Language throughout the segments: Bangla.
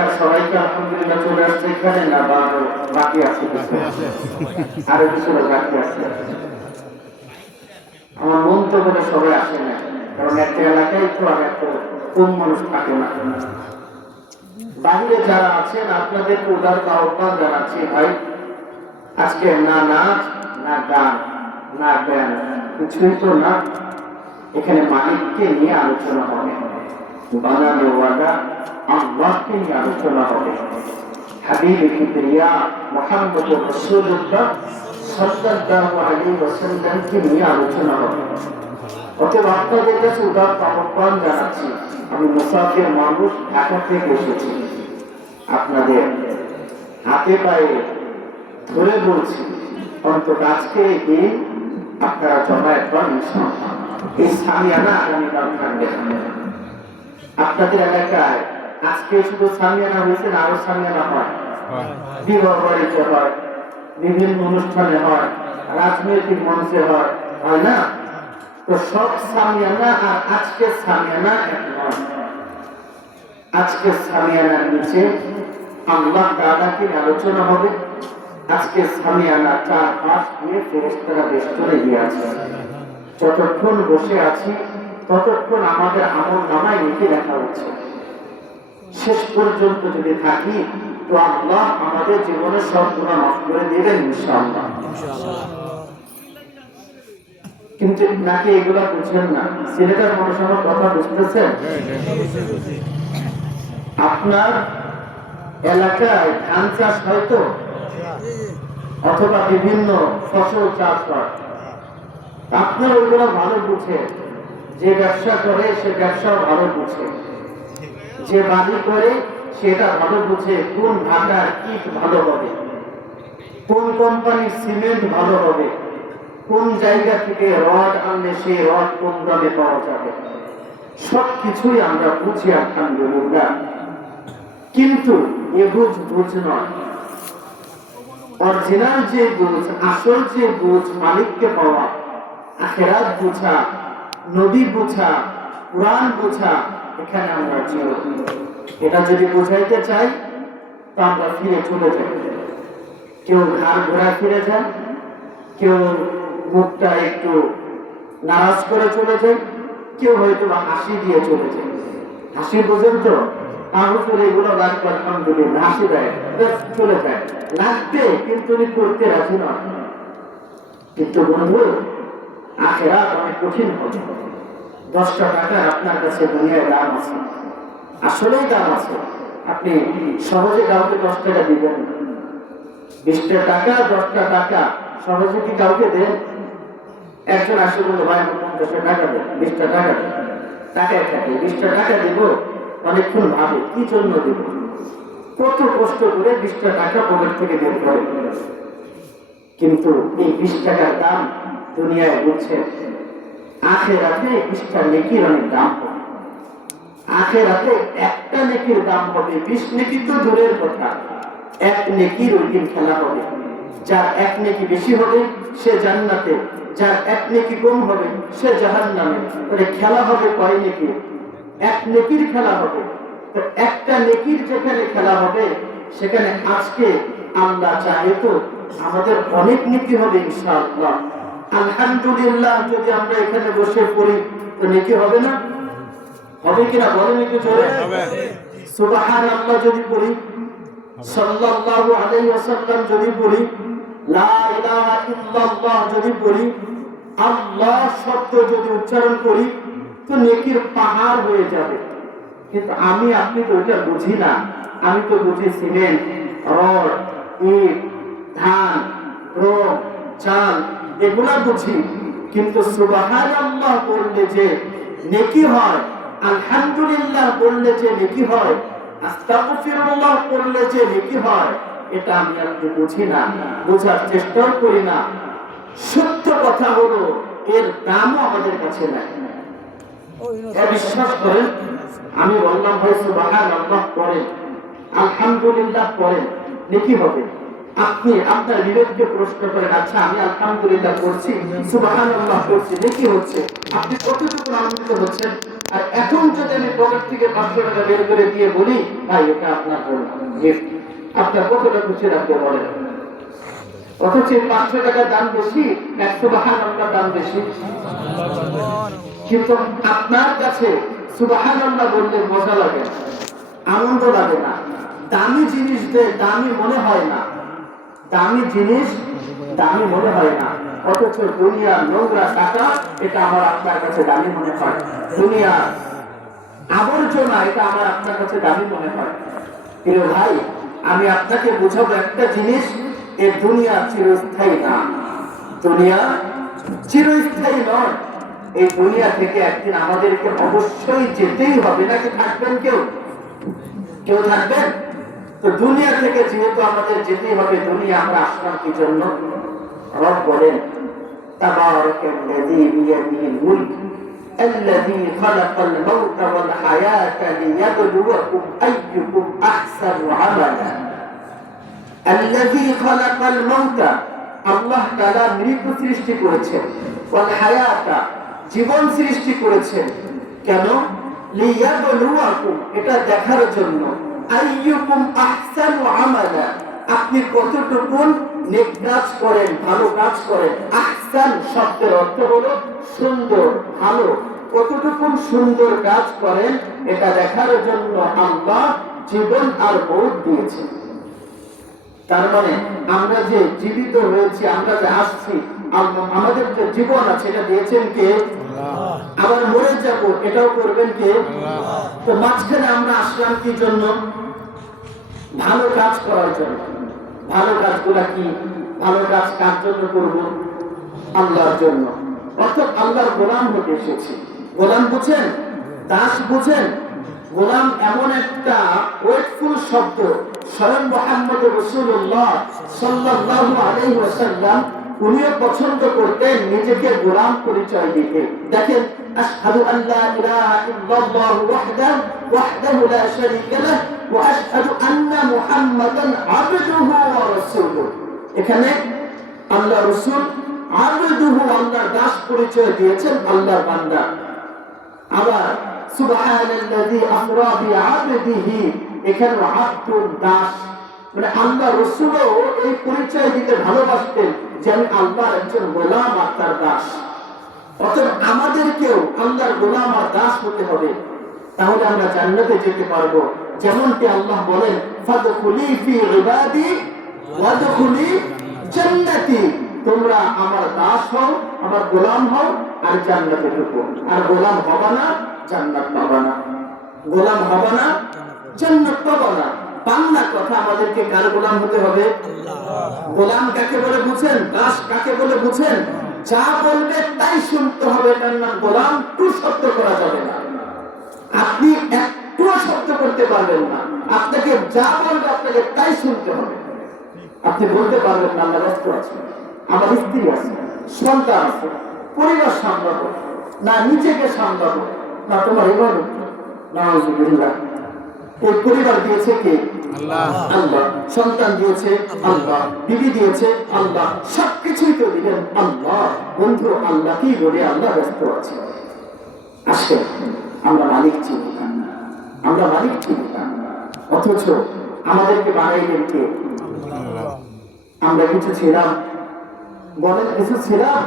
এলাকার সবাইকে আলহামদুলিল্লাহ চলে আসছে এখানে, না বা বাকি আছে? আরো কিছু বাকি আছে। আমার মন তো বলে সবাই আসে না, কারণ একটা এলাকায় তো আর এত কম মানুষ থাকে না। বাইরে যারা আছেন আপনাদের উদার আহ্বান জানাচ্ছি, ভাই আজকে না নাচ, না গান, না জ্ঞান, কিছুই তো না। এখানে মালিককে নিয়ে আলোচনা হবে, বানানো ওয়াদা আল্লাহকে নিয়ে আলোচনা হবে, হাবিব কিবরিয়া মুহাম্মদুর রাসূলুল্লাহ সাল্লাল্লাহু আলাইহি ওয়াসাল্লামকে নিয়ে আলোচনা হবে। অতএব আপনাদের কাছে উদার আহ্বান জানাচ্ছি, আমি মুসাফির মানুষ, ঢাকা থেকে এসেছি, আপনাদের হাতে পায়ে ধরে বলছি, অন্তত আজকে এই দিন আপনারা জমায়েত করেন। এই সামিয়ানা আগামীকাল থাকবে। আপনাদের এলাকায় আজকে শুধু সামিয়ানা হয়েছে না, আরো সামিয়ানা হয়, বিবাহ বাড়িতে হয়, বিভিন্ন অনুষ্ঠানে হয়, রাজনৈতিক মঞ্চে হয়, হয় না? তো সব সামিয়ানা আর আজকে সামিয়ানা এক নয়। আজকে সামিয়ানার নিচে আল্লাহ তাআলাকে আলোচনা হবে। আজকে সামিয়ানা চার পাশ দিয়ে ফেরেশতারা বেষ্টনে দিয়ে আছে। যতক্ষণ বসে আছি ততক্ষণ আমাদের আমল নামায় লিখে রাখা হচ্ছে। শেষ পর্যন্ত যদি থাকি তো আল্লাহ আমাদের জীবনের সব গুনাহ মাফ করে দেবেন ইনশাআল্লাহ। কিন্তু নাকি এগুলা বুঝেন না, ছেলেটার মনোসমার কথা বুঝতেছেন? আপনার এলাকায় ধান চাষ হয়তো, অথবা বিভিন্ন ফসল চাষ হয়, আপনার ওইগুলো ভালো বুঝে। যে ব্যবসা করে সে ব্যবসাও ভালো বুঝে, যে বাড়ি করে সেটা ভালো বুঝে কোন ভাটার ইট ভালো হবে, কোন কোম্পানির সিমেন্ট ভালো হবে, কোন জায়গা থেকে রড আনলে সেই রড কোন দামে পাওয়া যাবে, সবকিছুই আমরা বুঝি আলহামদুলিল্লাহ। কিন্তু এ বুঝ নয়, অরিজিনাল যে বুঝ, আসল যে বুঝ, মালিককে পাওয়া, আখিরাত বুঝা, নবী বুঝা, কুরআন বুঝা, এখানে আমরা চির। এটা যদি বুঝাইতে চাই তো আমরা ফিরে চলে যাই। কেউ ঘাড় ঘোরা ফিরে যান, কেউ মুখটা একটু নারাজ করে চলে যায়, কেউ হয়তো হাসি দিয়ে চলে যায়। হাসি বোঝেন তো? আহলে এগুলো লাগবে আলহামদুলিল্লাহ, হাসি দেয়, চলে যায়, লাগবে কিন্তু উনি করতে রাজি নয়। কিন্তু বন্ধু, আখিরাত অনেক কঠিন হবে। 10টা টাকা আপনার কাছে দুনিয়ায় দাম আছে, আসলেই দাম আছে। আপনি সহজে কাউকে 10 টাকা দিবেন না। 20টা টাকা, 10টা টাকা সহজে কি কাউকে দেন? একজন আসে বললো, ভাই আমার 50 টাকা দেন, 20টা টাকা দেন, টাকায় থাকে 20টা টাকা দিব, অনেকক্ষণ ভাবে কি জন্য দিব, কত কষ্ট করে 20টা টাকা পকেট থেকে বের করে। কিন্তু এই 20 টাকার দাম দুনিয়ায় বুঝছে, আখিরাতে 20টা নেকির অনেক দাম হবে। আখিরাতে একটা নেকির দাম হবে 20 নেকি তো দূরের কথা, এক নেকির ওই দিন খেলা হবে। যার এক নেকি বেশি হবে সে জান্নাতে, যার এক নেকি কম হবে সে জাহান্নামে। ওটা খেলা হবে কয় নেকি? এক নেকির খেলা হবে। তো একটা নেকির যেখানে খেলা হবে সেখানে আজকে আমরা চাই তো আমাদের অনেক নেকি হবে ইনশাআল্লাহ। আলহামদুলিল্লাহ, যদি আমরা এখানে বসে পড়ি তো নেকি হবে না? হবে কিনা বলেন একটু জোরে? সুবহানাল্লাহ যদি পড়ি, সাল্লাল্লাহু আলাইহি ওয়াসাল্লাম যদি পড়ি, লা ইলাহা ইল্লাল্লাহ যদি পড়ি, আল্লাহ শব্দ যদি উচ্চারণ করি তো নেকির পাহাড় হয়ে যাবে। কিন্তু আমি আপনি তো ওইটা বুঝি না। আমি তো বুঝি সিমেন্ট, রড, ইট, ধান, গম, চাল, এগুলা বুঝি। কিন্তু সুবহানাল্লাহ বললে যে নেকি হয়, আলহামদুলিল্লাহ বললে যে নেকি হয়, আস্তাগফিরুল্লাহ বললে যে নেকি হয়, এটা আমি আপনি বুঝি না, বোঝার চেষ্টাও করি না। সত্য কথা হলো এর দামও আমাদের কাছে নাই। বিশ্বাস করেন, আমি বললাম ভাই সুবহানাল্লাহ পড়েন, আলহামদুলিল্লাহ পড়েন, নেকি হবে। আপনি আপনার বিবেককে প্রশ্ন করেন, আচ্ছা আমি আলহামদুলিল্লাহ পড়ছি, সুবহানাল্লাহ পড়ছি, নেকি হচ্ছে, আপনি কতটুকু আনন্দিত হচ্ছেন? আর এখন যদি আমি পকেট থেকে 500 টাকা বের করে দিয়ে বলি ভাই এটা আপনার জন্য গিফট, আপনার কতটা খুশি রাখতে বলেন? অথচ 500 টাকার দাম বেশি, 100 দাম বেশি। কিন্তু আপনার কাছে সুবহানাল্লাহ বললে মজা লাগে না, আনন্দ লাগে না। দামি জিনিস দামি মনে হয় না, দামি জিনিস দামি মনে হয় না। অথচ দুনিয়ার নোংরা টাকা এটা আমার আপনার কাছে দামি মনে হয়, দুনিয়ার আবর্জনা এটা আমার আপনার কাছে দামি মনে হয়। প্রিয় ভাই, আমি আপনাকে বুঝাবো একটা জিনিস, এই দুনিয়া চিরস্থায়ী না, দুনিয়া চিরস্থায়ী নয়। এই দুনিয়া থেকে একদিন আমাদেরকে অবশ্যই যেতেই হবে, নাকি থাকবেন কেউ? কেউ থাকবেন? তো দুনিয়া থেকে যেহেতু আমাদের যেতেই হবে, দুনিয়া আমরা আসলাম কি জন্য? রব বলেন তাবারাকাল্লাযী বিয়াদিহিল মুলক الذي خلق الموت والحياة ليبلوكم أيكم أحسن عملا الذي خلق الموت আল্লাহ তাআলা মৃত্যু সৃষ্টি করেছেন, ওয়াল হায়াতা জীবন সৃষ্টি করেছেন। কেন? লিয়াবলুয়াকুম এটা দেখার জন্য, আইয়ুকুম আহসানু আমালা আপনি কতটুকু নেক কাজ করেন, ভালো কাজ করেন। আহসান শব্দের অর্থ হলো সুন্দর, ভালো। কতটুকু সুন্দর কাজ করেন এটা দেখার জন্য আল্লাহ জীবন আর মৌত দিয়েছেন। তার মানে আমরা যে জীবিত হয়েছি, আমরা যে আসছি, আমাদের যে জীবন আছে এটা দিয়েছেন কে? আবার মরে যাব এটাও করবেন কে? তো মাঝখানে আমরা আসলাম কি জন্য? ভালো কাজ করার জন্য। ভালো কাজগুলা কি? ভালো কাজ কার জন্য করব? আল্লাহর জন্য। অর্থাৎ আল্লাহর গোলাম হতে এসেছি। গোলাম বুঝেন? দাস বুঝেন? গোলাম এমন একটা ওয়েটফুল শব্দ, স্বয়ং মুহাম্মদ রাসূলুল্লাহ সাল্লাল্লাহু আলাইহি ওয়াসাল্লাম উনিও পছন্দ করতেন নিজেকে গোলাম পরিচয় দিতে। দেখেন, আশহাদু আল্লা ইলাহা ইল্লাল্লাহ ওয়াহদাহু লা শারীকা লাহু ওয়া আশহাদু আন্না মুহাম্মাদান আবদুহু ওয়া রাসূলুহু। এখানে আল্লাহ রাসূল আবদুহু আল্লাহর দাস পরিচয় দিয়েছেন, আল্লাহর বান্দা। আবার সুবহানাল্লাযী আসরা বিআবদিহি এখানে আব্দুর দাস, মানে আল্লাহ রাসূলও এই পরিচয় দিতে ভালোবাসতেন যে আমি আল্লাহর একজন গোলাম আর তার দাস। অতএব আমাদেরকেও আল্লাহর গোলাম আর দাস হতে হবে, তাহলে আমরা জান্নাতে যেতে পারবো। যেমনটি আল্লাহ বলেন ফাদখুলি ফি ইবাদি ওয়াদখুলি জান্নাতি, তোমরা আমার দাস হও, আমার গোলাম হও আর জান্নাতে ঢুকো। আর গোলাম হবে না জান্নাত পাবে না, গোলাম হবে না জান্নাত পাবে না। বাংলা কথা, আমাদেরকে কার গোলাম হতে হবে? গোলাম কাকে বলে বুঝেন? দাস কাকে বলে বুঝেন? যা বলবে তাই শুনতে হবে, তার নাম গোলাম। টু শব্দ করা যাবে না, আপনি একটু শব্দ করতে পারবেন না। আপনাকে যা বলবে আপনাকে তাই শুনতে হবে। আপনি বলতে পারবেন না আমার ব্যস্ত আছে, আমার স্ত্রী আছে, সন্তান আছে, পরিবার সামলাবো না, নিজেকে সামলাবো না, তোমার ইবাদত নাউযুবিল্লাহ। এই পরিবার দিয়েছে কে? আল্লাহ। আল্লাহ। সন্তান দিয়েছে আল্লাহ, বিবি দিয়েছে আল্লাহ, সবকিছুই তো দিলেন আল্লাহ। বন্ধু, আল্লাহকেই বলে আল্লাহ ব্যস্ত আছে। আসে আমরা মালিক চিনি না, আমরা মালিক চিনি না, অথচ আমাদেরকে বানাইলেন কে? আমরা কিছু ছিলাম? বলেন কিছু ছিলাম?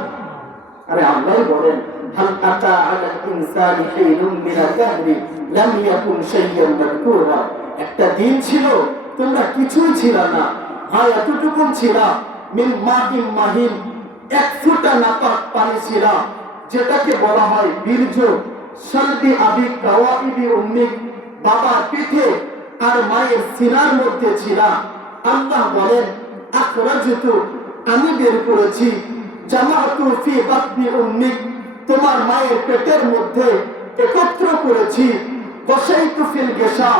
আরে আল্লাহ বলেন হাল আতা আলাল ইনসানি হিনুম মিনাদ দাহরি লাম ইয়াকুন শাইয়্যান মাযকুরা। একটা দিন ছিল তোমরা কিছুই ছিল না, হয় এতটুকু ছিল মিন মাইন মাহিন, এক ফোঁটা নাপাক পানি ছিল, যেটাকে বলা হয় বীর্য। সালবি আবি কাওয়াইবি উম্মিক, বাবার পিঠে আর মায়ের সিনার মধ্যে ছিল। আল্লাহ বলেন আখরাজতু, আমি বের করেছি, জামাতু ফি বাতনি উম্মিক, তোমার মায়ের পেটের মধ্যে একত্র করেছি। বসাইতু ফিল গেশা,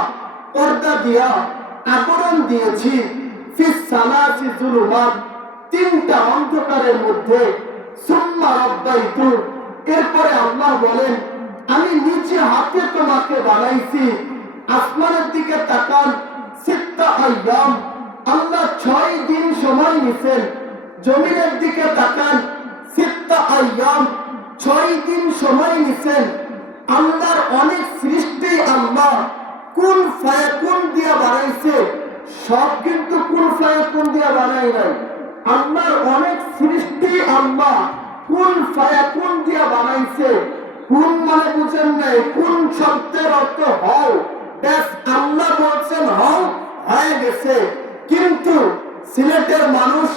পর্দা দিয়া আবরণ দিয়েছি। ফিস সালাসি যুলুমাত, তিনটা অন্ধকারের মধ্যে। সুম্মা রাব্বাইতু, এরপরে আল্লাহ বলেন আমি নিচে হাতে তোমাকে বানাইছি। আসমানের দিকে তাকান, সিত্তা আইয়াম, আল্লাহ 6 দিন সময় নিছেন। জমিনের দিকে তাকান, সিত্তা আইয়াম, 6 দিন সময় নিছেন। আল্লাহর অনেক সৃষ্টি আল্লাহ কুন ফায়াকুন দিয়া বানাইছে, সব কিন্তু কুন ফায়াকুন দিয়া বানাই নাই। আল্লাহর অনেক সৃষ্টি আল্লাহ কুন ফায়াকুন দিয়া বানাইছে। কুন মানে বুঝেন নাই, কুন শব্দের অর্থ হও, ব্যাস আল্লাহ বলছেন হও, হয়ে গেছে। কিন্তু সিলেটের মানুষ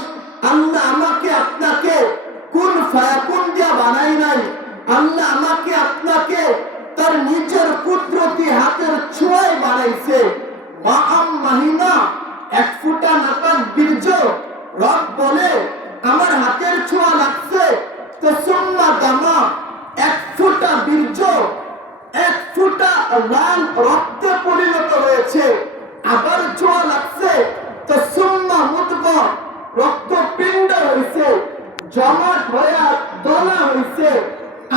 আল্লাহ আমাকে আপনাকে কুন ফায়াকুন দিয়া বানাই নাই। আল্লাহ আমাকে আপনাকে তার নিজের কুদরতি হাতের ছোঁয়ায় বানাইছে। মাআম মাহিনা, এক ফুটা নাপাক বীর্য। রব বলে আমার হাতের ছোঁয়া লাগছে, তো সুম্মা দামা, এক ফুটা বীর্য, এক ফুটা লাল রক্তে পরিণত হয়েছে। আবার ছোঁয়া লাগছে, তো সুম্মা মুদগা, রক্তপিণ্ড হয়েছে, জমাট হয়ে দলা হয়েছে।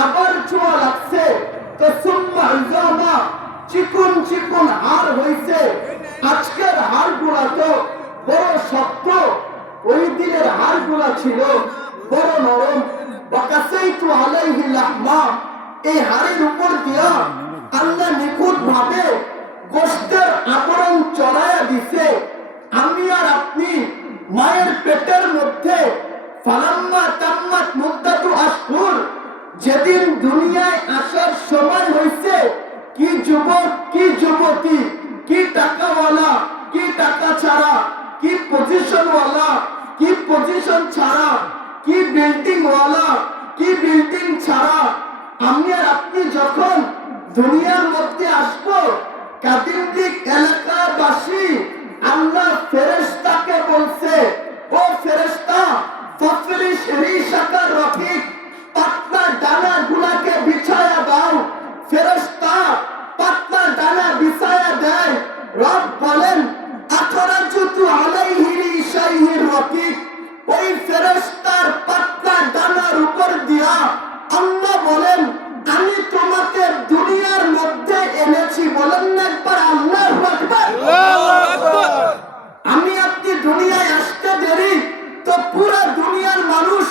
আবার ছোঁয়া লাগছে, তো সুম্মা ইজামা, চিকুন চিকুন হাড় হয়েছে। আজকের হাড়গুলা তো বড় শক্ত, ওই দিনের হাড়গুলা ছিল বড় নরম। বাকাসাইতু আলাইহি লাহমা, এই হাড়ের উপর দিয়া আল্লাহ নিখুঁত ভাবে গোশতের আবরণ চড়াইয়া দিছে। আমি আর আপনি মায়ের পেটের মধ্যে ফালাম্মা তাম্মাত মুদ্দাতু আশহুর, যেদিন দুনিয়ায় আসার সময় হয়েছে, কি যুবক, কি যুবতী, কি টাকাওয়ালা, কি টাকা ছাড়া, কি পজিশনওয়ালা, কি পজিশন ছাড়া, কি বিল্ডিং ওয়ালা, কি বিল্ডিং ছাড়া, আমি আর আপনি যখন দুনিয়ার মধ্যে আসবো, কাদিমদিক এলাকাবাসী আল্লাহ ফেরেশতাকে বলছে, ও ফেরেশতা, ফাফরিশ রিশাকা রফিক, পাতলা ডানা গুলাকে বিছায়া দাও। ফেরেশতা পাতলা ডানা বিছায়া দেয়। রব বলেন আখরাজতু আলাইহি রিশাইহির রফিক, ওই ফেরেশতার পাতলা ডানার উপর দিয়া আল্লাহ বলেন আমি তোমাকে দুনিয়ার মধ্যে এনেছি। বলেন না একবার আল্লাহু আকবার। আমি আপনি দুনিয়ায় আসতে দেরি তো পুরো দুনিয়ার মানুষ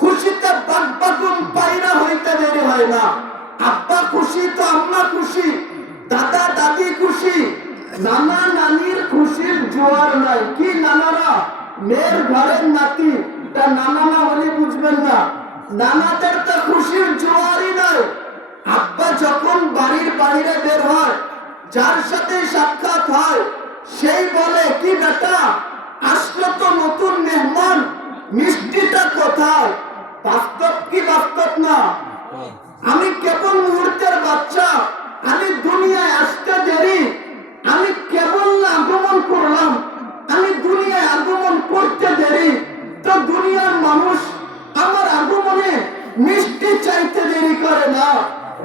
খুশিতে বাগবাগুন পায়রা হইতে দেরি হয় না। আব্বা খুশি তো আম্মা খুশি, দাদা দাদি খুশি, নানা নানির খুশির জোয়ার নাই। কি নানারা, মেয়ের ঘরের নাতি, তা নানা না হলে বুঝবেন না। নানাদের তো খুশির জোয়ারই নাই। আব্বা যখন বাড়ির বাইরে বের হয়, যার সাথে সাক্ষাৎ হয়, সেই বলে কি বেটা আসলো তো নতুন মেহমান, মিষ্টিটা কোথায়? বাস্তব কি বাস্তব না? আমি কেবল মুহূর্তের বাচ্চা, আমি দুনিয়ায় আসতে দেরি, আমি কেবল আগমন করলাম, আমি দুনিয়ায় আগমন করতে দেরি, তো দুনিয়ার মানুষ আমার আগমনে মিষ্টি চাইতে দেরি করে না।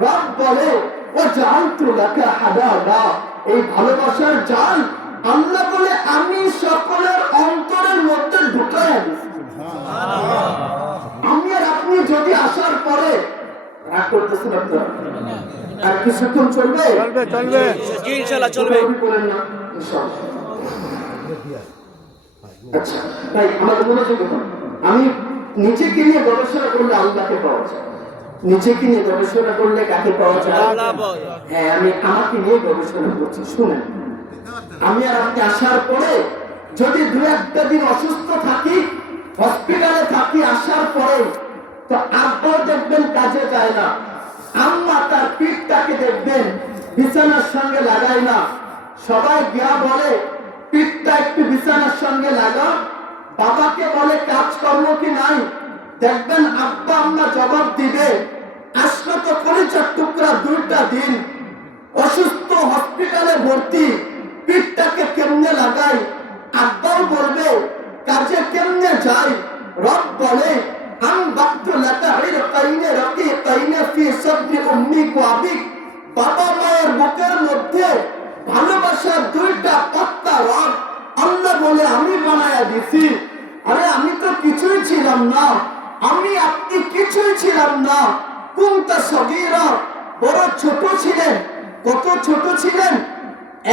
রব বলে ও জাআলতু লাকা হাদাদা, এই ভালোবাসার জাল আল্লাহ বলে আমি সকলের অন্তরের মধ্যে ঢুকাইয়া দিয়েছি। আমি আর আপনি যদি আসার পরে রাগ করতেছেন আপনারা, আর কিছুক্ষণ চলবে, চলবে ইনশাআল্লাহ চলবে, বলেন না ইনশাআল্লাহ। আচ্ছা তাই আমার মনোযোগ দেখুন, আমি নিজেকে নিয়ে গবেষণা করলে আল্লাহকে পাওয়া যায়, নিজেকে নিয়ে গবেষণা করলে কাকে পাওয়া যায়? হ্যাঁ, আমি আমাকে নিয়ে গবেষণা করছি। শুনেন, আমি আর আপনি আসার পরে যদি দু একটা দিন অসুস্থ থাকি, হসপিটালে থাকি, আসার পরে তো আব্বাও দেখবেন কাজে যায় না, আম্মা তার পিঠটাকে দেখবেন বিছানার সঙ্গে লাগায় না। সবাই গিয়া বলে পিঠটা একটু বিছানার সঙ্গে লাগা, বাবাকে বলে কাজকর্ম কি নাই, দেখবেন আব্বা আম্মা জবাব দিবে আসলো তো কলিজার টুকরা 2টা দিন অসুস্থ, হসপিটালে ভর্তি, পিঠটাকে কেমনে লাগাই, আব্বাও বলবে কাজে কেমনে যাই। রব বলে আম বাক্তু লাকা ইরকাইনে রাকিকাইনে ফি সাদরি উম্মিক ওয়া আবিক, বাবা মায়ের বুকের মধ্যে ভালোবাসার 2টা পাত্তা রব আল্লাহ বলে আমি বানায়া দিছি। আরে আমি তো কিছুই ছিলাম না, আমি আপনি কিছুই ছিলাম না। কুনতা সগীরা, বড় ছোট ছিলেন। কত ছোট ছিলেন?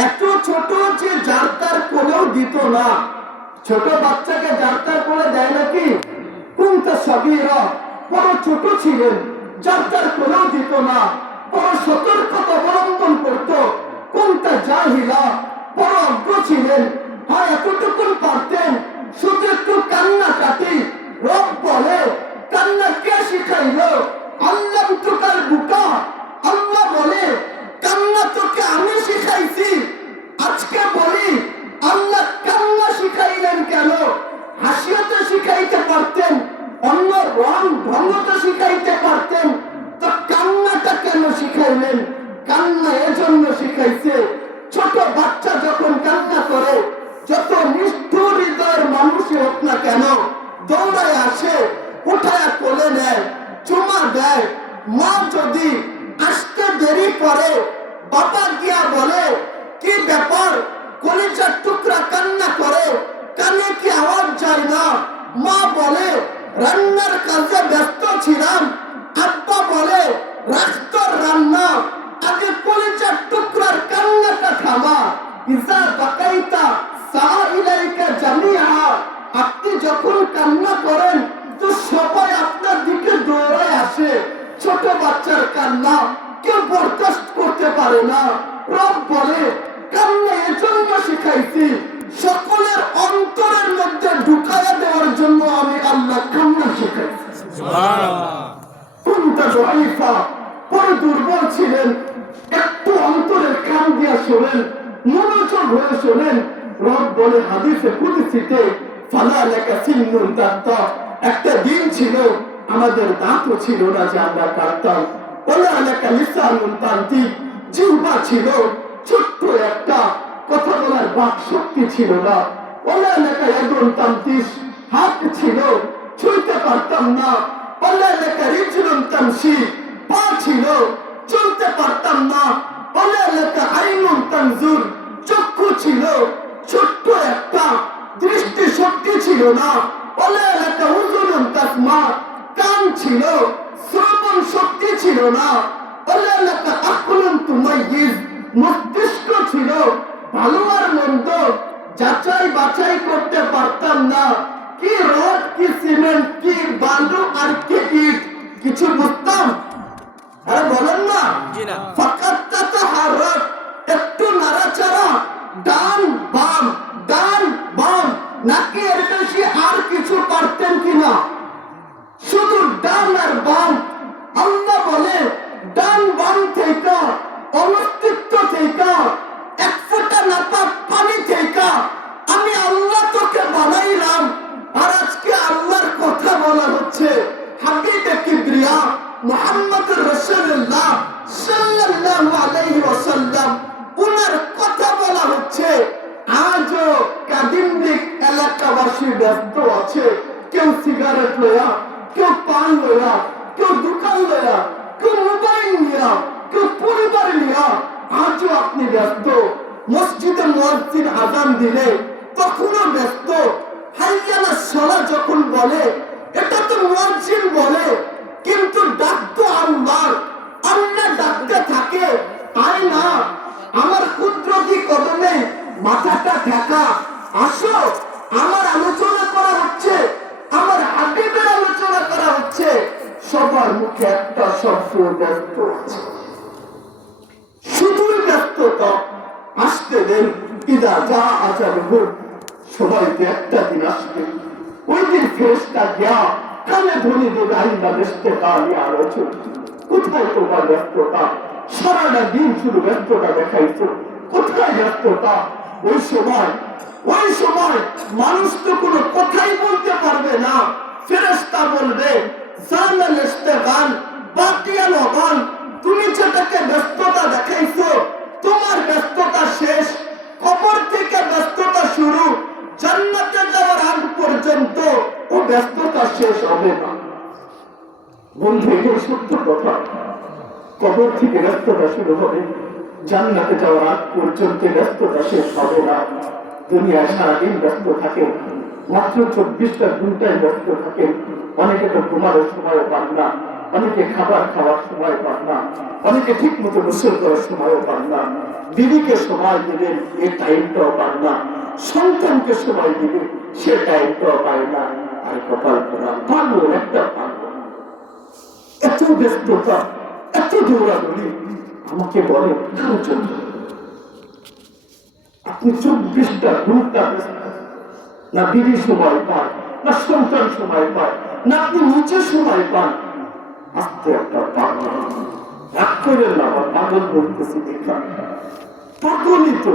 এত ছোট যে জারতার কোলেও দিত না। ছোট বাচ্চাকে জারতার কোলে দেয় নাকি? কুনতা সগীরা, বড় ছোট ছিলেন, জারতার কোলেও দিত না। বড় সতর্কতা অবলম্বন করত, কোনটা জাহিলা বড় অজ্ঞ ছিলেন। হয় এতটুকুন পারতেন শুধু একটু কান্নাকাটি। রব বলে কান্না কে শিখাইলো? আল্লাহ তোকার বুকা। আল্লাহ বলে কান্না তোকে আমি শিখাইছি। আজকে বলি আল্লাহ কান্না শিখাইলেন কেন? হাসিও তো শিখাইতে পারতেন, অন্য রং ঢঙ্গ তো শিখাইতে পারতেন, তো কান্নাটা কেন শিখাইলেন? কান্না এজন্য শিখাইছে, ছোট বাচ্চা যখন কান্না করে, যত নিষ্ঠুর হৃদয়ের মানুষই হোক না কেন, দৌড়ায় আসে, উঠায় কোলে নেয়, চুমা দেয়। মা যদি আসতে দেরি করে, বাবা গিয়া বলে কি ব্যাপার, কলিজার টুকরা কান্না করে, কানে কি আওয়াজ যায় না? মা বলে রান্নার কাজে ব্যস্ত ছিলাম। আব্বা বলে রাখতো রান্না, আগে কলিজার টুকরার কান্নাটা থামা। ইজা বাকাইতা সাইলাইকা জামিআ, আপনি যখন কান্না করেন তো সবাই আপনার দিকে দৌড়ায় আসে। ছোট বাচ্চার কান্না কেউ বরদাস্ত করতে পারে না। রব বলে কান্না এজন্য শিখাইছি, সকলের অন্তরের মধ্যে ঢুকাইয়া দেওয়ার জন্য আমি আল্লাহ কান্না শিখাইছি। কোনটা দাইফা, বড় দুর্বল ছিলেন, একটু অন্তরের কান দিয়া শোনেন, মনোযোগ হয়ে শোনেন। রব বলে হাদিসে কুদসিতে ফালা লাকা সিন্নুন তাত্তা, একটা দিন ছিল আমাদের দাঁতও ছিল না যে আমরা কাটতাম। ওলা লাকা লিসানুন তান্তি, জিহ্বা ছিল ছোট্ট একটা, কথা বলার বাক শক্তি ছিল না। ওলা লাকা ইয়াদুন তামতিস, হাত ছিল ছুঁইতে পারতাম না। ওলা লাকা রিজলুন তামশি, পা ছিল চলতে পারতাম না। ওলা লাকা আইনুন তানজুর, চক্ষু ছিল ছোট্ট একটা, দৃষ্টি শক্তি ছিল না। ওলা লাকা উযুনুন তাসমা, কান ছিল শ্রবণ শক্তি ছিল না। ওলা লাকা আকলুন তুমাইয়িজ, মস্তিষ্ক ছিল ভালো আর মন্দ যাচাই বাছাই করতে পারতাম না। কি রড, কি সিমেন্ট, কি বালু আর কি ইট, কিছু বুঝতাম? আরে বলেন না। ফাকাত তাতাহারাক, একটু নাড়াচাড়া, ডান বাম ডান বাম, নাকি এর বেশি আর কিছু পারতেন কিনা? শুধু ডান আর বাম। আল্লাহ বলে ডান বাম থেকে, অস্তিত্ব থেকে, এক ফোঁটা নাপাক পানি থেকে আমি আল্লাহ তোকে বানাইলাম। আর আজকে আল্লাহর কথা বলা হচ্ছে, হাবিবে কিবরিয়া মুহাম্মদুর রাসূলুল্লাহ সাল্লাল্লাহু আলাইহি ওয়াসাল্লাম, উনার কথা বলা হচ্ছে। আজও কাদিমবিক এলাকাবাসী ব্যস্ত আছে, কেউ সিগারেট লয়া, কেউ পান লয়া, কেউ দোকান লয়া, কেউ মোবাইল নিয়া, কেউ পরিবার নিয়া। আজও আপনি ব্যস্ত। মসজিদে মুয়াজ্জিন আযান দিলে তখনও ব্যস্ত। হাইয়া আলাস সালাহ যখন বলে, এটা তো মুয়াজ্জিন বলে, কিন্তু ডাক তো আল্লাহ। আল্লাহ ডাকতে থাকে, আয় না আমার কুদরতি কদমে মাথাটা ঠেকা, আসো আমার আলোচনা করা হচ্ছে, আমার হাবিবের আলোচনা করা হচ্ছে। সবার মুখে একটা শব্দ ব্যস্ত আছে, শুধুই ব্যস্ততা। আসতে দেন, ইদা যা আজালহু, সবাইকে একটা দিন আসবে। ওই দিন ফেরেশতা গিয়া কানে ধ্বনি দেবে, আইনা ব্যস্ততা ইয়া রাসূল, কোথায় তোমার ব্যস্ততা? সারাটা দিন শুধু ব্যস্ততা দেখাইছো, কোথায় ব্যস্ততা? ওই সময় মানুষ তো কোনো কথাই বলতে পারবে না। ফেরেশতা বলবে জানাল ইস্তেগাল বাকিয়াল গাল, তুমি যেটাকে ব্যস্ততা দেখাইছো তোমার ব্যস্ততা শেষ। কবর থেকে ব্যস্ততা শুরু, জান্নাতে যাওয়ার আগ পর্যন্ত ও ব্যস্ততা শেষ হবে না। বন্ধু, এটাই সত্য কথা। কবর থেকে ব্যস্ততা শুরু হবে, জান্নাতে যাওয়ার আগ পর্যন্ত ব্যস্ততা শেষ হবে না। দুনিয়ায় সারাদিন ব্যস্ত থাকেন, মাত্র 24টা ঘন্টায় ব্যস্ত থাকেন। অনেকে তো ঘুমানোর সময় পান না, অনেকে খাবার খাওয়ার সময় পান না, অনেকে ঠিক মতো গোসল করার সময়ও পান না। বিবিকে সময় দেবেন, এ টাইমটাও পান না। সন্তানকে সময় দিবেন, সে টাইমটাও পায় না। আর কপাল করা পাগল একটা পাগল, এত ব্যস্ততা, এত দৌড়াদৌড়ি, আমাকে বলে কারোর জন্য আপনি 24টা ঘন্টা ব্যস্ত। না বিবি সময় পান, না সন্তান সময় পায়, না আপনি নিচে সময় পান। আস্তে একটা পাগল, রাগ করেন না, আমার পাগল বলতেছি দেখা পাগলই তো।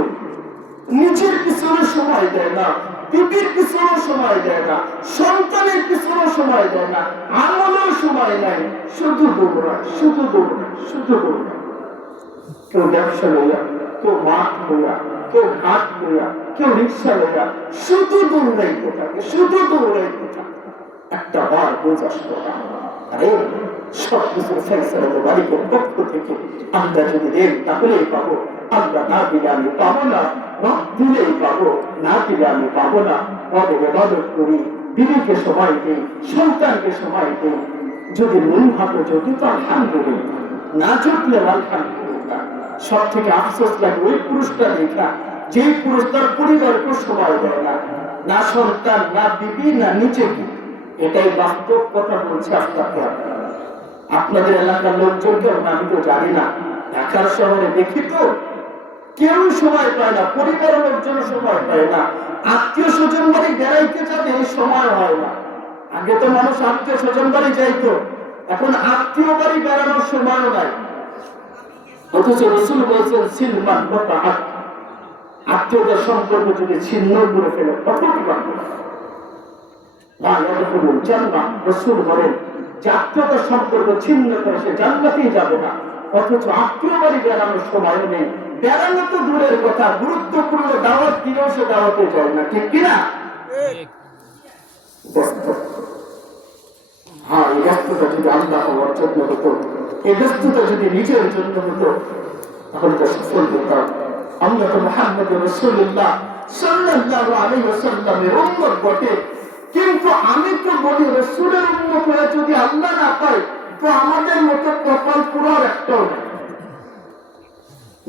নিজের পিছনে সময় দেয় না, বিবির পিছনে সময় দেয় না, সন্তানের পিছনে সময় দেয় না, আমলেও সময় নাই, শুধু দৌড়ায়, শুধু দৌড়ায়, শুধু দৌড়ায়। কেউ ব্যবসা লইয়া, কেউ মাঠ লইয়া, কেউ ঘাট লইয়া, কেউ রিক্সা লইয়া, শুধু দৌড়াইতে থাকে, শুধু দৌড়াইতে থাকে। একটা বার বোঝ আসলো না, আরে সব কিছুর ফেসলা তো মালিকের পক্ষ থেকে। আমরা যদি দেন তাহলেই পাবো, আমরা না দিলে আমি পাবো না। রব দিলেই পাবো, না দিলে আমি পাবো না। রবের ইবাদত করি, বিবিকে সময় দিই, সন্তানকে সময় দিই। যদি মন ভাবে যদি তো আলহামদুলিল্লাহ, না জুটলে আলহামদুলিল্লাহ। সব থেকে আফসোস লাগে ওই পুরুষটা দেখা, যে পুরুষ তার পরিবারকে সময় দেয় না, না সন্তান, না বিবি, না নিজেকে। এটাই বাস্তব কথা বলছে। আপনাদের এলাকার লোকজন কেমন আমি তো জানি না, ঢাকার শহরে দেখি তো কেউ সময় পায় না, পরিবারের লোকজন সময় পায় না, আত্মীয় স্বজন বাড়ি বেড়াইতে যাবে এই সময় হয় না। আগে তো মানুষ আত্মীয় স্বজন বাড়ি যাইতো, এখন আত্মীয় বাড়ি বেড়ানোর সময় নাই। অথচ রাসূল বলেছেন সিলমান কথা, আত্মীয়তার সম্পর্ক যদি ছিন্ন করে ফেলে তখন কি পারবে না। জান্নাত রাসূল বলেন যে আত্মীয়তার সম্পর্ক ছিন্ন করে সে জান্নাতেই যাবে না। অথচ আত্মীয় বাড়ি বেড়ানোর সময় নেই, বেড়ানো তো দূরের কথা, গুরুত্বপূর্ণ দাওয়াত দিলেও সে দাওয়াতে যায় না, ঠিক কিনা? হ্যাঁ, এই ব্যস্ততা যদি আল্লাহ হওয়ার জন্য হতো, এই ব্যস্ততা যদি নিজের জন্য হতো, তাহলে তো সফল হতাম। আমরা তো মুহাম্মদ রাসূলুল্লাহ সাল্লাল্লাহু আলাইহি ওয়াসাল্লামের উম্মত বটে, কিন্তু আমি তো বলি রাসূলের উম্মত হয়ে যদি আল্লাহ না পাই, তো আমাদের মতো কপাল পুরার একটাও নেই।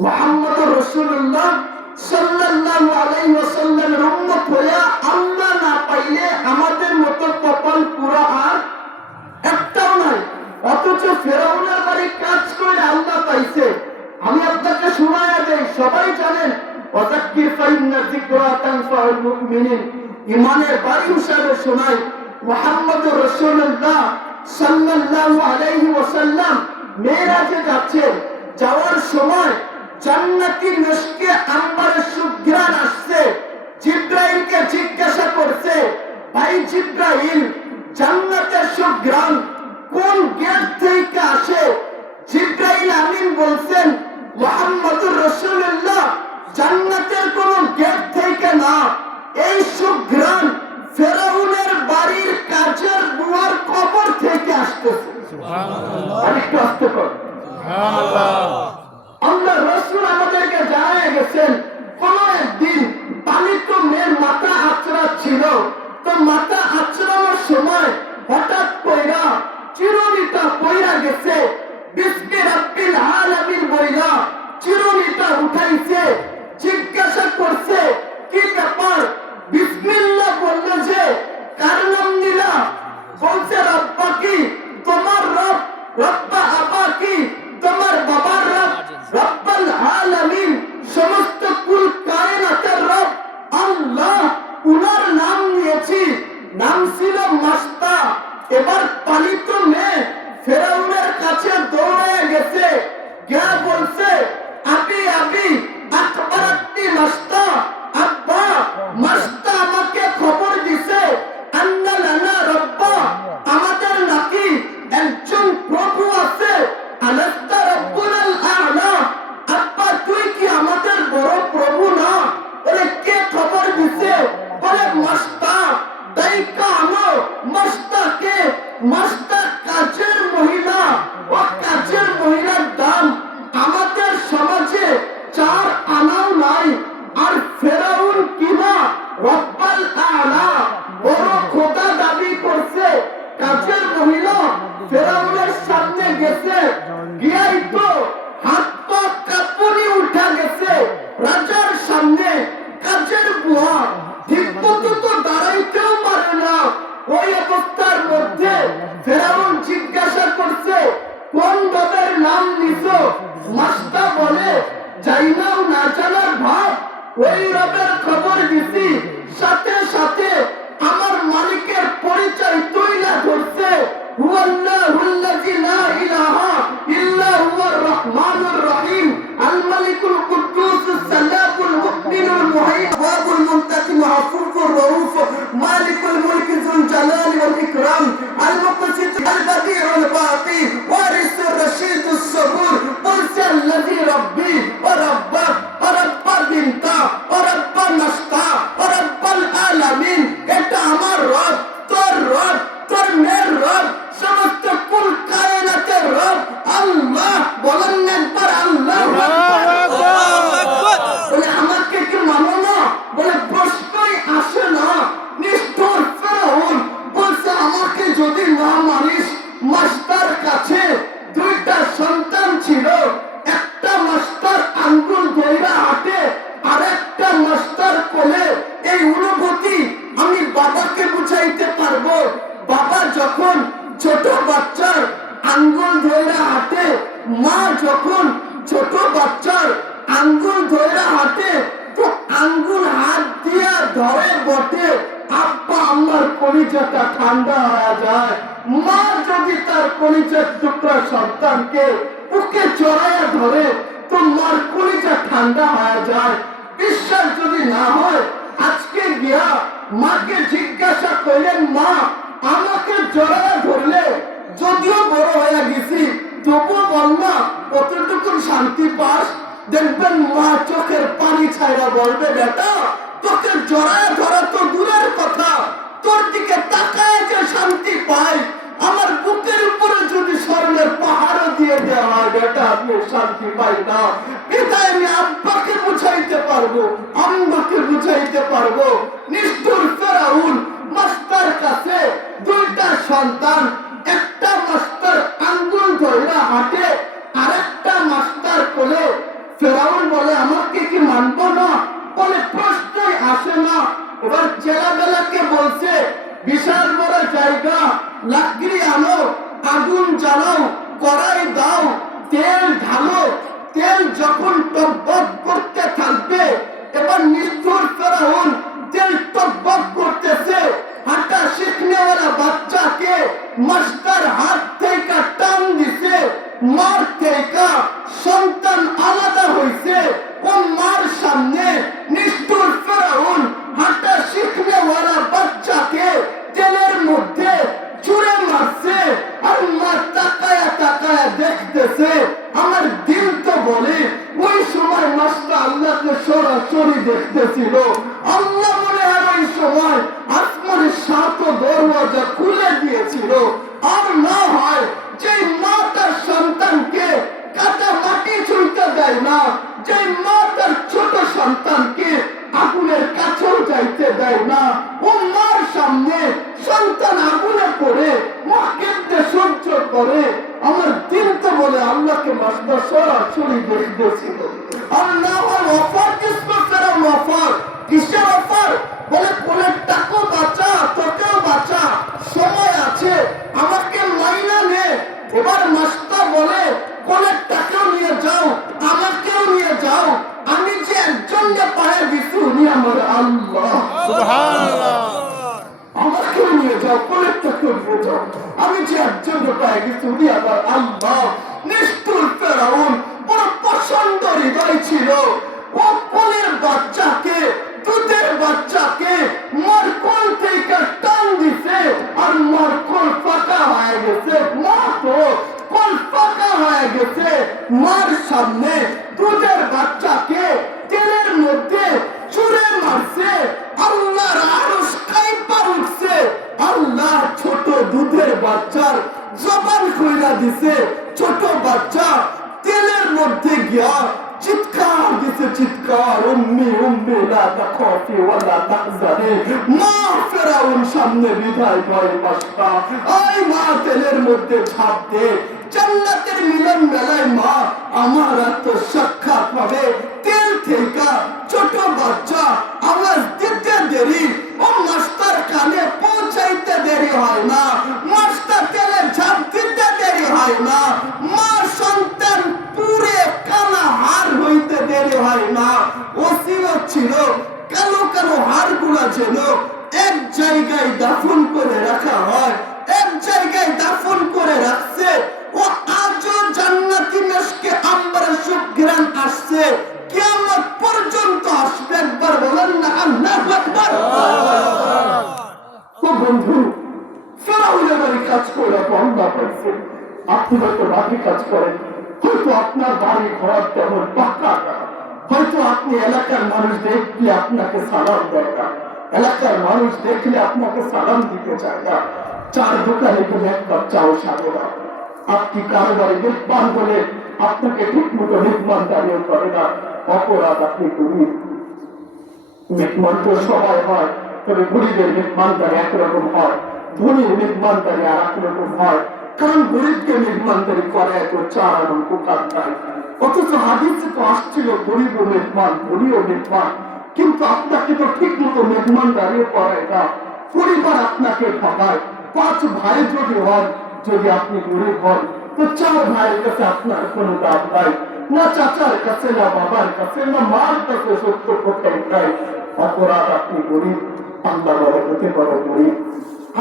মুহাম্মদ রাসূলুল্লাহ সাল্লাল্লাহু আলাইহি ওয়াসাল্লামের উম্মত হয়ে আল্লাহ না পাইলে আমাদের মতো কপাল পুরা আর একটাও নাই। অথচ ফেরাউনের বাড়ি কাজ করে আল্লাহ পাইছে। আমি আপনাকে শোনায়া দেই, সবাই জানেন ওয়াযাক্কির ফাইন্না যিকরা তানফাউল মুমিনিন। ঈমানের বাড়ি হিসাবে শোনাই, মুহাম্মদুর রাসূলুল্লাহ সাল্লাল্লাহু আলাইহি ওয়াসাল্লাম মেরাজে যাচ্ছেন। যাওয়ার সময় জান্নাতি মিশকে আম্বারের সুঘ্রাণ আসছে। জিবরাইলকে জিজ্ঞাসা করছে, ভাই জিবরাইল, জান্নাতের সুঘ্রাণ কোন গেট থেকে আসে? জিবরাইল আমিন বলছেন, মুহাম্মদুর রাসূলুল্লাহ, জান্নাতের কোন গেট থেকে না, এই সুঘ্রাণ ফেরাউনের বাড়ির কাজের বুয়ার কবর থেকে আসতেছে। সুবহানাল্লাহ। আরেকটু আস্তে কর, সুবহানাল্লাহ। আল্লাহ রাসূল আমাদেরকে জানায় গেছেন, কোন একদিন পালিত মেয়ের মাথা আঁচড়াচ্ছিল, তো মাথা আঁচড়ানোর সময় হঠাৎ কইরা চিরুনিটা পইরা গেছে। বিসমি রাব্বিল আলামিন বইলা চিরুনিটা উঠাইছে। জিজ্ঞাসা করছে, কি ব্যাপার? বিসমিল্লাহ বললে যে, কার নাম নিলা? বলছে রব্বা কি, তোমার রব। রব্বা আবা কি, তোমার বাবার রব। রব্বাল আলামিন, সমস্ত কুল কায়নাতের রব আল্লাহ, উনার নাম নিয়েছি। নাম ছিল মাস্তা। এবার পালিত মেয়ে ফেরাউনের কাছে দৌড়ে গেছে, গিয়া বলছে, আবি আবি আকবরাতনি মাস্তা। আব্বা, মাস্তা আমাকে খবর দিছে, আন্না লানা রব্বা, আমাদের নাকি একজন প্রভু আছে। ওই রবের খবর দিছি, সাথে সাথে আমার মালিকের পরিচয় তুইলা ধরছে। হুয়াল্লাহুল্লাযী লা ইলাহা ইল্লা হুয়ার রহমানুর রহিম আল মালিকুল কুদ্দুসুস সালামুল মুমিনুল মুহাইমিনুল মুনতাকিমুল আফুফুর রউফ মালিকুল মুলকি যুল জালালি ওয়াল ইকরাম আল মুকসিত আল বাদিউল বাতি ওয়ারিসুর রশিদুস সবুর কুলসাল্লাযী রাব্বি ওয়া রাব্বাক ওয়া রাব্বাল বিনতা ওয়া রাব্বান নাশতা ওয়া রাব্বাল আলামিন। এটা আমার রব, তোর রব, তোর মেয়ের রব, সমস্ত কুল কায়নাতের রব আল্লাহ। বলেন না একবার আল্লাহু আকবার। বলে আমাকে কি মানো না? বলে প্রশ্নই আসে না। নিষ্ঠুর ফেরাউন বলছে আমাকে যদি না মানিস, মাস্টার কাছে দুইটা সন্তান ছিল, একটা মাস্টার আঙ্গুল ধইরা হাঁটে, আরেকটা মাস্টার কোলে। এই অনুভূতি আমি বাবাকে বুঝাইতে পারবো। বাবা যখন ছোট বাচ্চার আঙ্গুল ধইরা হাঁটে, মা যখন ছোট বাচ্চার আঙ্গুল ধইরা হাঁটে, তো আঙ্গুল হাত দিয়া ধরে বটে, আব্বা আমার কলিজাটা ঠান্ডা হয়ে যায়। মা যদি তার কলিজার টুকরা সন্তানকে বুকে জড়াইয়া ধরে, তো মার কলিজা ঠান্ডা হয়ে যায়। বিশ্বাস যদি না হয়, আজকে গিয়া মাকে জিজ্ঞাসা করলেন, মা আমাকে জড়াইয়া ধরলে, যদিও বড় হয়ে গেছি তবুও বল না কতটুকু শান্তি পাস। দেখবেন মা চোখের পানি ছাইরা বলবে, বেটা তোকে জড়ায় ধরা তো দূরের কথা, তোর দিকে তাকায় যে শান্তি পাই, আমার বুকের উপরে যদি স্বর্ণের পাহাড়ও দিয়ে দেওয়া হয়, বেটা আপনি শান্তি পাই না। পিতায় আমি আব্বাকে বুঝাইতে পারবো, আম্মাকে বুঝাইতে পারবো। নিষ্ঠুর ফেরাউন মাস্টার কাছে দুইটা সন্তান, একটা মাস্টার আঙ্গুল ধইরা হাঁটে, আরেকটা মাস্টার কোলে। ফেরাউন বলে আমাকে কি মানবো না? বলে প্রশ্নই আসে না। এবার ছেলেবেলাকে বলছে, বিশাল বড় জায়গা, লাকড়ি আনো, আগুন জ্বালাও, কড়াই দাও, তেল ঢালো। তেল যখন টকবক করতে থাকবে, এবার নিষ্ঠুর ফেরাউন তেল টকবক করতেছে, হাঁটা শিখনেওয়ালা বাচ্চাকে মাস্টার হাত থেকে টান দিছে, মার থেকে সন্তান আলাদা হইছে। ও মার সামনে নিষ্ঠুর ফেরাউন হাঁটা শিখনেওয়ালা বাচ্চাকে তেলের মধ্যে ছুঁড়ে মারছে, আর মা তাকায়া তাকায়া দেখতেছে। আমার দিল তো বলে ওই সময় মাস্টার আল্লাহকে সরাসরি দেখতেছিল। আল্লাহ মনে হয় ওই সময় আসমানের 7 দরওয়াজা খুলে দিয়েছিল। আর না হয় যে মা তার সন্তানকে কাটা মাটি ছুঁইতে দেয় না, যে মা তার ছোট সন্তানকে আগুনের কাছেও যাইতে দেয় না, ও মার সামনে সন্তান আগুনে পড়ে মা কেঁদে সহ্য করে। আমার দিল তো বলে আল্লাহকে মাস্টার সরাসরি দেখতেছিল। আর না হয় অফার কিসের অফার, কিসের অফার? বলে কোলের টাকো বাঁচা, তোকেও বাঁচা, সময় আছে, আমাকে মাইনা নে। এবার মাস্টার বলে কোলের টাকাও নিয়ে যাও, আমাকেও নিয়ে যাও। আমি যে একজনকে পায়ে দিচ্ছি উনি আমার আল্লাহ, সুবহানাল্লাহ। আমাকেও নিয়ে যাও, কোলের টাকাও নিয়ে যাও, আমি যে একজনকে পায়ে দিচ্ছি উনি আমার আল্লাহ। নিষ্ঠুর ফেরাউন বড় পছন্দ হৃদয় ছিল। ও কোলের বাচ্চাকে, দুধের বাচ্চাকে মার কোল থেকে টান দিছে, আর মার কোল ফাঁকা হয়ে গেছে। মা তো কোল ফাঁকা হয়ে গেছে। মার সামনে দুধের বাচ্চাকে তেলের মধ্যে ছুঁড়ে মারছে। আল্লাহর আরশ কাঁইপা উঠছে। আল্লাহ ছোট দুধের বাচ্চার জবান খুইলা দিছে। ছোট বাচ্চা তেলের মধ্যে গিয়া চিৎকার দিছে, চিৎকার, উম্মি উম্মি লা তাখাফি ওয়া লা তাহজানি। মা ফেরাউন সামনে বিদায় ভয় পাশা। আই মা তেলের মধ্যে ঝাঁপ দে, জান্নাতের মিলন মেলায় মা আমার আত্মসাক্ষাৎ হবে। তেল থেকে ছোট বাচ্চা আওয়াজ দিতে দেরি, ও মাস্টার কানে পৌঁছাইতে দেরি হয় না, মাস্টার তেলের ঝাঁপ দিতে দেরি হয় না, মা সন্তান পুরে কানা হার হইতে দেরি হয় না। ওসিও ছিল গুলা যেন এক জায়গায় দাফন করে রাখা হয়, এক জায়গায় দাফন করে রাখছে। ও আজও জান্নাতি মেশকে আম্বরের সুঘ্রাণ আসছে, কিয়ামত পর্যন্ত আসবে। একবার বলেন না আল্লাহু আকবার। ও বন্ধু, ফেরাউনের বাড়ি কাজ করে বন্ধা পাইছে, আপনি হয়তো বাকি কাজ করেন, হয়তো আপনার বাড়ি ঘর তেমন পাক্কা না, হয়তো আপনি এলাকার মানুষ দেখলে আপনাকে সালাম দেয় না, এলাকার মানুষ দেখলে আপনাকে সালাম দিতে চায় না, চার দোকানে গেলে এক কাপ চাও সারে না, আপনি কারো বাড়ি মেহমান হলে আপনাকে ঠিক মতো মেহমান দাঁড়িয়ে করে না, অপরাধ আপনি করি। মেহমান তো সবাই হয়, তবে গরিবের মেহমানদারি একরকম হয়, ধনীর মেহমানদারি আর একরকম হয়। কারণ গরিবকে মেহমানদারি করে এত চার আনন্দ কাজ নাই। অথচ হাদিসে তো আসছিল গরিব ও মেহমান, ধনী ও মেহমান, কিন্তু আপনাকে তো ঠিক মতো মেহমানদারিও করায় না, পরিবার আপনাকে ঠকায়। 5 ভাই যদি হন, যদি আপনি গরিব হন, তো 4 ভাইয়ের কাছে আপনার কোনো দাম নাই, না চাচার কাছে, না বাবার কাছে, না মার কাছে সত্য কোথায় নাই। অপরাধ আপনি গরিব, আল্লাহ বলে হতে পারে গরিব।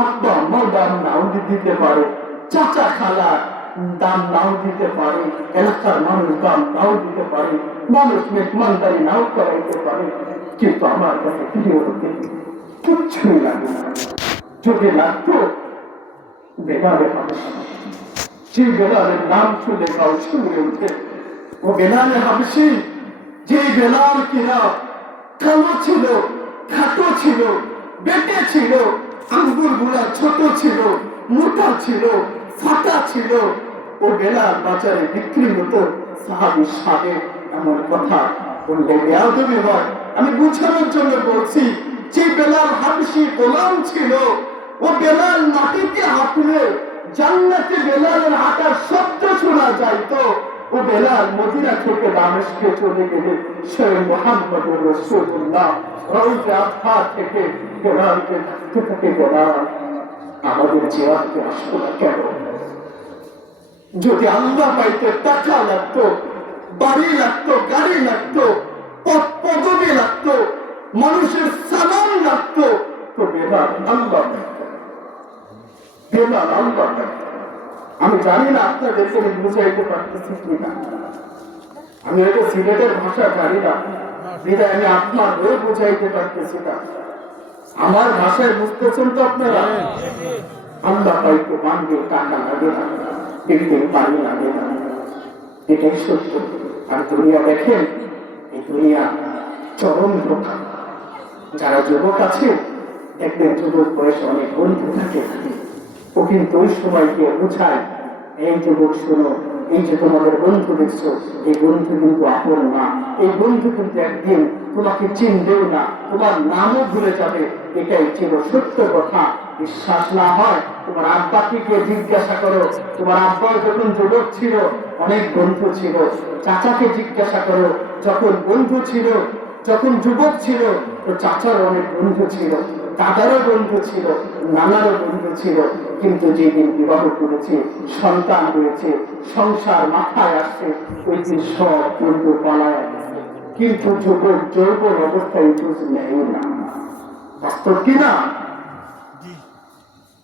আব্বা আম্মার দাম নাও দিতে পারে, চাচা খালা দাম নাও দিতে পারে, এলাকার মানুষ দাম নাও দিতে পারে, মানুষ মেহমানদারি নাও করাইতে পারে, কিন্তু আমার কাছে প্রিয় হতে কিচ্ছুই লাগে না। যদি লাগতো বেলালে হবে, সেই বেলালের নাম শুনে গাও শুনে উঠে। ও বেলালে হাবশি, যে বেলাল কিনা কালো ছিল, খাটো ছিল, বেটে ছিল, আঙ্গুর গুলা ছোট ছিল, মোটা ছিল, ফাটা ছিল, ও বেলাল বাজারে বিক্রি হতো। সাহাবী সাহেব এমন কথা বললে বেয়াদবি হয়। আমি বুঝানোর জন্য বলছি, যে বেলাল হাবশি গোলাম ছিল, ও বেলাল মাটিতে হাঁটলে জান্নাতে বেলালের হাঁটার শব্দ শোনা যাইতো। ও বেলাল মদিনা থেকে দামেস্কে চলে গেলে স্বয়ং মুহাম্মদুর রাসূলুল্লাহ রওজা আতহা থেকে বেলালকে ডাকতে থাকে, বেলাল আমাদের জিয়ারতে আসবো না কেন? যদি আল্লাহ পাইতে টাকা লাগতো, বাড়ি লাগতো, গাড়ি লাগতো, পদ পদবি লাগতো, মানুষের সালাম লাগতো, তো বেলাল আল্লাহ পাইতো, বেলাল আল্লাহ পাইতো। আমি জানি না আপনাদেরকে আমি বুঝাইতে পারতেছি কিনা, আমি হয়তো সিলেটের ভাষা জানি না, বিদায় আমি আপনার হয়ে বুঝাইতে পারতেছি না। আমার ভাষায় বুঝতেছেন তো আপনারা? আল্লাহ পাইতো মানবে, টাকা লাগে না, বিল্ডিং বাড়ি লাগে না, এটাই সত্য। আর দুনিয়া দেখেন, এই দুনিয়া চরম ধোঁকা। যারা যুবক আছে দেখবেন যুবক বয়সে অনেক বন্ধু থাকে, ও কিন্তু ওই সময় গিয়ে বোঝায়, এই যুবক শোনো, এই যে তোমাদের বন্ধু দেখছো, এই বন্ধু কিন্তু আপন না, এই বন্ধু কিন্তু একদিন তোমাকে চিনবেও না, তোমার নামও ভুলে যাবে। এটাই ছিল সত্য কথা। বিশ্বাস না হয় তোমার আব্বাকে গিয়ে জিজ্ঞাসা করো, তোমার আব্বা যখন যুবক ছিল অনেক বন্ধু ছিল। চাচাকে জিজ্ঞাসা করো, যখন বন্ধু ছিল, যখন যুবক ছিল, তো চাচার অনেক বন্ধু ছিল, দাদারও বন্ধু ছিল, নানারও বন্ধু ছিল। কিন্তু যেদিন বিবাহ করেছে, সন্তান হয়েছে, সংসার মাথায় আসছে, ওই দিন সব বন্ধু পালায় গেছে। কিন্তু যুবক যৌবন অবস্থায় বুঝ নেই না, বাস্তব কিনা?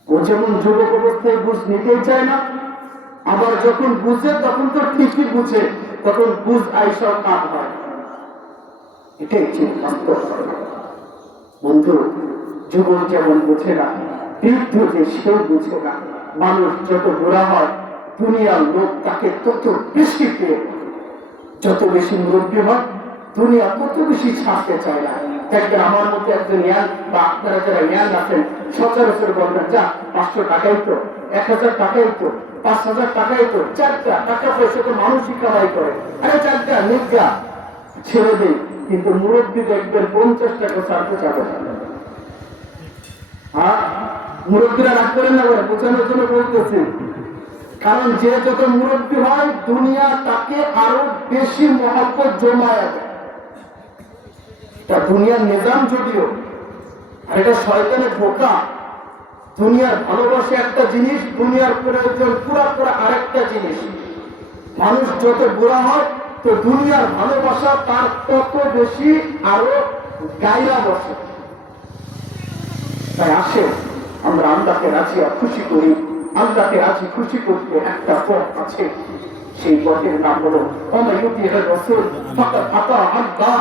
ও যেমন যুবক অবস্থায় বুঝ নিতেই চায় না, আবার যখন বুঝে তখন তো ঠিকই বুঝে, তখন বুঝ আইসা কাজ হয়। এটাই ছিল বাস্তব। বন্ধু, যুবক যেমন বুঝে না, বৃদ্ধ যে সেও বুঝে না। মানুষ যত বুড়া হয়, দুনিয়ার লোক তাকে তত বেশি পেয়ে, যত বেশি মুরব্বী হয়, দুনিয়া তত বেশি ছাড়তে চায় না। দেখবেন আমার মধ্যে একজন ইয়ান, বা আপনারা যারা ইয়ান আছেন, সচরাচর বলবেন, যা 500 টাকাই তো, 1000 টাকাই তো, 5000 টাকাই তো, 4টা টাকা পয়সা তো মানুষই কামাই করে, আরে 4টা নির্গা ছেড়ে দেয়। কিন্তু মুরব্বী দেখবেন 50 টাকা ছাড়তে চাবে না। হ্যাঁ, মুরব্বীরা রাগ করেন না, বোঝানোর জন্য বলতেছি। কারণ যে যত মুরব্বী হয়, দুনিয়া তাকে আরো বেশি মহব্বত জমায় দেয়। এটা দুনিয়ার নিজাম যদিও, আর এটা শয়তানের ধোঁকা। দুনিয়ার ভালোবাসা একটা জিনিস, দুনিয়ার প্রয়োজন পুরা আরেকটা জিনিস। মানুষ যত বুড়া হয়, তো দুনিয়ার ভালোবাসা তার তত বেশি আরো গায়রা বসে। তাই আসে আমরা আল্লাহকে রাজি খুশি করি। আল্লাহকে রাজি খুশি করতে একটা পথ আছে, সেই পথের নাম হলো ওয়া মান ইউতি'র রাসূল ফাকাদ আতা আল্লাহ।